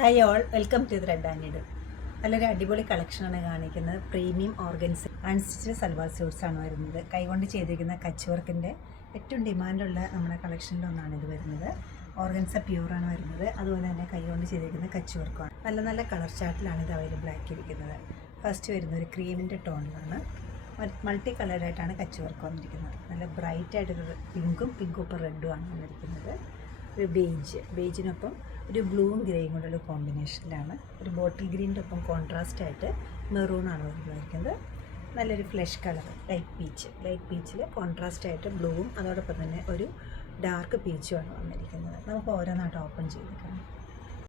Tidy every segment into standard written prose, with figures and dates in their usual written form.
Hi all, welcome to thread and needle. നല്ലൊരു അടിപൊളി കളക്ഷനാണ് കാണിക്കുന്നത്. Premium organza unstitch salwar suits ആണ് വരുന്നത്. കൈകൊണ്ട് ചെയ്തിരിക്കുന്ന കച്ച് വർക്കിൻ്റെ ഏറ്റവും ഡിമാൻഡുള്ള നമ്മുടെ കളക്ഷനിലൊന്നാണ് ഇത് വരുന്നത്. ഓർഗൻസ പ്യൂറാണ് വരുന്നത്. അതുപോലെ തന്നെ കൈകൊണ്ട് ചെയ്തിരിക്കുന്ന കച്ച് വർക്കാണ്. നല്ല നല്ല കളർ ചാർട്ടിലാണ് ഇത് അവൈലബിൾ ആക്കിയിരിക്കുന്നത്. ഫസ്റ്റ് വരുന്ന ഒരു ക്രീമിൻ്റെ ടോണിലാണ്. മൾട്ടി കളറായിട്ടാണ് കച്ച് വർക്ക് വന്നിരിക്കുന്നത്. നല്ല ബ്രൈറ്റായിട്ടൊരു പിങ്കും ഇപ്പോൾ റെഡും ആണ് വന്നിരിക്കുന്നത്. ഒരു ബേജിനൊപ്പം ഒരു ബ്ലൂവും ഗ്രേയും കൊണ്ടുള്ള കോമ്പിനേഷനിലാണ്. ഒരു ബോട്ടിൽ ഗ്രീൻ്റെ ഒപ്പം കോൺട്രാസ്റ്റ് ആയിട്ട് മെറൂണാണ് വന്നിരിക്കുന്നത്. നല്ലൊരു ഫ്ലഷ് കളർ ലൈറ്റ് പീച്ചിൽ കോൺട്രാസ്റ്റ് ആയിട്ട് ബ്ലൂവും അതോടൊപ്പം തന്നെ ഒരു ഡാർക്ക് പീച്ചുമാണ് വന്നിരിക്കുന്നത്. നമുക്ക് ഓരോന്നായിട്ട് ഓപ്പൺ ചെയ്തിരിക്കണം.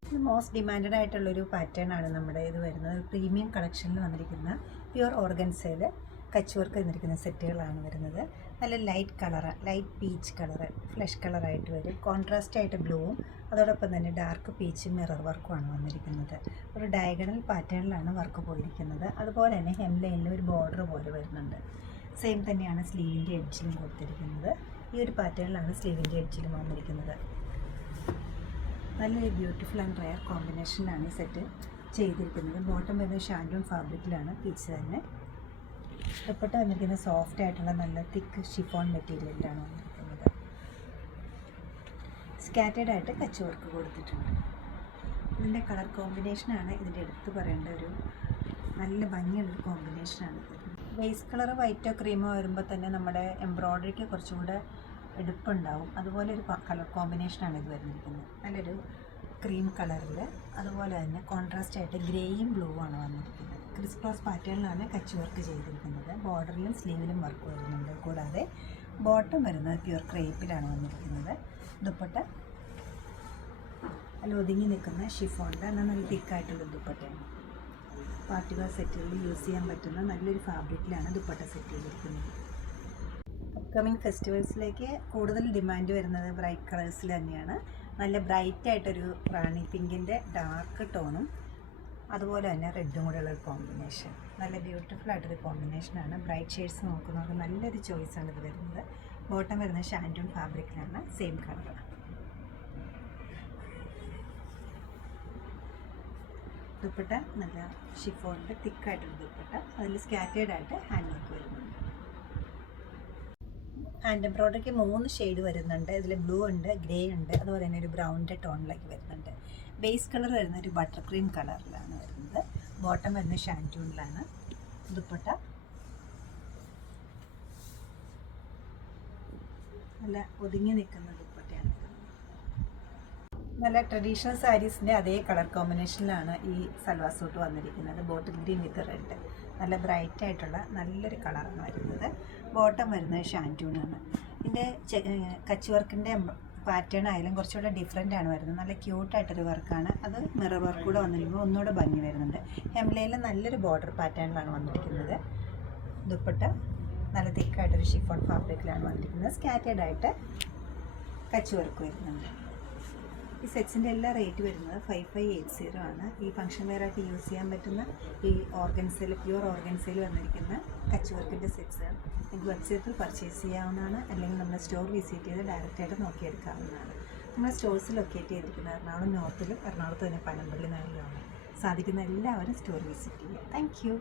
ഇത് മോസ്റ്റ് ഡിമാൻഡഡ് ആയിട്ടുള്ളൊരു പാറ്റേൺ ആണ് നമ്മുടെ ഇത് വരുന്നത്. പ്രീമിയം കളക്ഷനിൽ വന്നിരിക്കുന്ന പ്യുവർ ഓർഗൻസയിൽ കച്ച് വർക്ക് വന്നിരിക്കുന്ന സെറ്റുകളാണ് വരുന്നത്. നല്ല ലൈറ്റ് പീച്ച് കളറ് ഫ്ലഷ് കളറായിട്ട് വരും. കോൺട്രാസ്റ്റ് ആയിട്ട് ബ്ലൂവും അതോടൊപ്പം തന്നെ ഡാർക്ക് പീച്ചും മിറർ വർക്കുമാണ് വന്നിരിക്കുന്നത്. ഒരു ഡയഗണൽ പാറ്റേണിലാണ് വർക്ക് പോയിരിക്കുന്നത്. അതുപോലെ തന്നെ ഹെം ലൈനിൽ ഒരു ബോർഡർ പോലെ വരുന്നുണ്ട്. സെയിം തന്നെയാണ് സ്ലീവിൻ്റെ എഡ്ജിലും കൊടുത്തിരിക്കുന്നത്. ഈ ഒരു പാറ്റേണിലാണ് സ്ലീവിൻ്റെ എഡ്ജിലും വന്നിരിക്കുന്നത്. നല്ലൊരു ബ്യൂട്ടിഫുൾ ആൻഡ് റയർ കോമ്പിനേഷനിലാണ് ഈ സെറ്റ് ചെയ്തിരിക്കുന്നത്. ബോട്ടം വരുന്നത് ഷാൻഡൂൺ ഫാബ്രിക്കിലാണ്. പീച്ച് തന്നെ ദുപ്പട്ട വന്നിരിക്കുന്നത് സോഫ്റ്റ് ആയിട്ടുള്ള നല്ല തിക്ക് ഷിഫോൺ മെറ്റീരിയലിലാണ് വന്നിരിക്കുന്നത്. സ്കാറ്റേഡ് ആയിട്ട് കച്ച് വർക്ക് കൊടുത്തിട്ടുണ്ട്. ഇതിൻ്റെ കളർ കോമ്പിനേഷനാണ് ഇതിൻ്റെ എടുത്ത് പറയേണ്ട ഒരു നല്ല ഭംഗിയുള്ളൊരു കോമ്പിനേഷനാണ്. ബേസ് കളർ വൈറ്റോ ക്രീമോ വരുമ്പോൾ തന്നെ നമ്മുടെ എംബ്രോയ്ഡറിക്ക് കുറച്ചും കൂടെ എടുപ്പുണ്ടാവും. അതുപോലെ ഒരു കളർ കോമ്പിനേഷനാണ് ഇത് വരുന്നിരിക്കുന്നത്. നല്ലൊരു ക്രീം കളറിൽ അതുപോലെ തന്നെ കോൺട്രാസ്റ്റ് ആയിട്ട് ഗ്രേയും ബ്ലൂ ആണ് വന്നിരിക്കുന്നത്. ക്രിസ് ക്രോസ് പാറ്റേണിലാണ് കച്ച് വർക്ക് ചെയ്തിരിക്കുന്നത്. ബോർഡറിലും സ്ലീവിലും വർക്ക് വരുന്നുണ്ട്. കൂടാതെ ബോട്ടം വരുന്നത് പ്യുവർ ക്രേപ്പിലാണ് വന്നിരിക്കുന്നത്. ദുപ്പട്ട അല്ല ഒതുങ്ങി നിൽക്കുന്ന ഷിഫോണിൻ്റെ എന്നാൽ നല്ല തിക്കായിട്ടുള്ള ദുപ്പട്ടയാണ്. പാർട്ടി വെയർ സെറ്റുകളിൽ യൂസ് ചെയ്യാൻ പറ്റുന്ന നല്ലൊരു ഫാബ്രിക്കിലാണ് ദുപ്പട്ട സെറ്റ് ചെയ്തിരിക്കുന്നത്. അപ്കമിങ് ഫെസ്റ്റിവൽസിലേക്ക് കൂടുതൽ ഡിമാൻഡ് വരുന്നത് ബ്രൈറ്റ് കളേഴ്സിൽ തന്നെയാണ്. നല്ല ബ്രൈറ്റായിട്ടൊരു റാണി പിങ്കിൻ്റെ ഡാർക്ക് ടോണും അതുപോലെ തന്നെ റെഡും കൂടെയുള്ള ഒരു കോമ്പിനേഷൻ. നല്ല ബ്യൂട്ടിഫുൾ ആയിട്ടൊരു കോമ്പിനേഷനാണ്. ബ്രൈറ്റ് ഷെയ്ഡ്സ് നോക്കുന്നവർക്ക് നല്ലൊരു ചോയ്സാണ് ഇത് വരുന്നത്. ബോട്ടം വരുന്നത് ഷാൻഡൂൺ ഫാബ്രിക്കിലാണ്. Same colour. ദുപ്പട്ട നല്ല ഷിഫോണിൻ്റെ തിക്കായിട്ടൊരു ദുപ്പട്ട. അതിൽ സ്കാറ്റേഡ് ആയിട്ട് ഹാൻഡ് വർക്ക് വരുന്നുണ്ട്. ഹാൻഡ് എംബ്രോയ്ഡറിക്ക് 3 ഷെയ്ഡ് വരുന്നുണ്ട്. ഇതിൽ ബ്ലൂ ഉണ്ട്, ഗ്രേ ഉണ്ട്, അതുപോലെ തന്നെ ഒരു ബ്രൗണിൻ്റെ ടോണിലേക്ക് വരുന്നുണ്ട്. ബേസ് കളർ വരുന്ന ഒരു ബട്ടർ ക്രീം കളറിലാണ് വരുന്നത്. ബോട്ടം വരുന്നത് ഷാൻഡൂണിലാണ്. ദുപ്പട്ട നല്ല ഒതുങ്ങി നിൽക്കുന്ന ദുപ്പട്ടയാണ്. നല്ല ട്രഡീഷണൽ സാരീസിൻ്റെ അതേ കളർ കോമ്പിനേഷനിലാണ് ഈ സൽവാർ സൂട്ട് വന്നിരിക്കുന്നത്. Bottle green with red. നല്ല ബ്രൈറ്റ് ആയിട്ടുള്ള നല്ലൊരു കളറാണ് വരുന്നത്. ബോട്ടം വരുന്നത് ഷാൻഡൂണാണ്. ഇതിൻ്റെ കച്ച് വർക്കിൻ്റെ പാറ്റേൺ ആയാലും കുറച്ചുകൂടെ ഡിഫറെൻ്റ് ആണ് വരുന്നത്. നല്ല ക്യൂട്ടായിട്ടൊരു വർക്കാണ്. അത് മിറർ വർക്ക് കൂടെ വന്നിരിക്കുമ്പോൾ ഒന്നുകൂടെ ഭംഗി വരുന്നുണ്ട്. ഹെംലയിൽ നല്ലൊരു ബോർഡർ പാറ്റേണിലാണ് വന്നിരിക്കുന്നത്. ദുപ്പട്ട നല്ല തിക്കായിട്ടൊരു ഷിഫോൺ ഫാബ്രിക്കിലാണ് വന്നിരിക്കുന്നത്. സ്കാറ്റേഡ് ആയിട്ട് കച്ച് വർക്ക് വരുന്നുണ്ട്. ഈ സെറ്റ്സിൻ്റെ എല്ലാ റേറ്റ് വരുന്നത് 5580 ആണ്. ഈ ഫംഗ്ഷൻ വെയറായിട്ട് യൂസ് ചെയ്യാൻ പറ്റുന്ന ഈ ഓർഗൻസയിൽ പ്യുവർ ഓർഗൻസയിൽ വന്നിരിക്കുന്ന കച്ച് വർക്കിൻ്റെ സെറ്റ്സ് നിങ്ങൾക്ക് വെബ്സൈറ്റിൽ പർച്ചേസ് ചെയ്യാവുന്നതാണ്. അല്ലെങ്കിൽ നമ്മുടെ സ്റ്റോർ വിസിറ്റ് ചെയ്ത് ഡയറക്റ്റായിട്ട് നോക്കിയെടുക്കാവുന്നതാണ്. നമ്മുടെ സ്റ്റോഴ്സ് ലൊക്കേറ്റ് ചെയ്തിരിക്കുന്നത് എറണാകുളം നോർത്തിലും എറണാകുളത്ത് തന്നെ പനമ്പള്ളി നാലിലുമാണ്. സാധിക്കുന്ന എല്ലാവരും സ്റ്റോർ വിസിറ്റ് ചെയ്യുക. Thank you.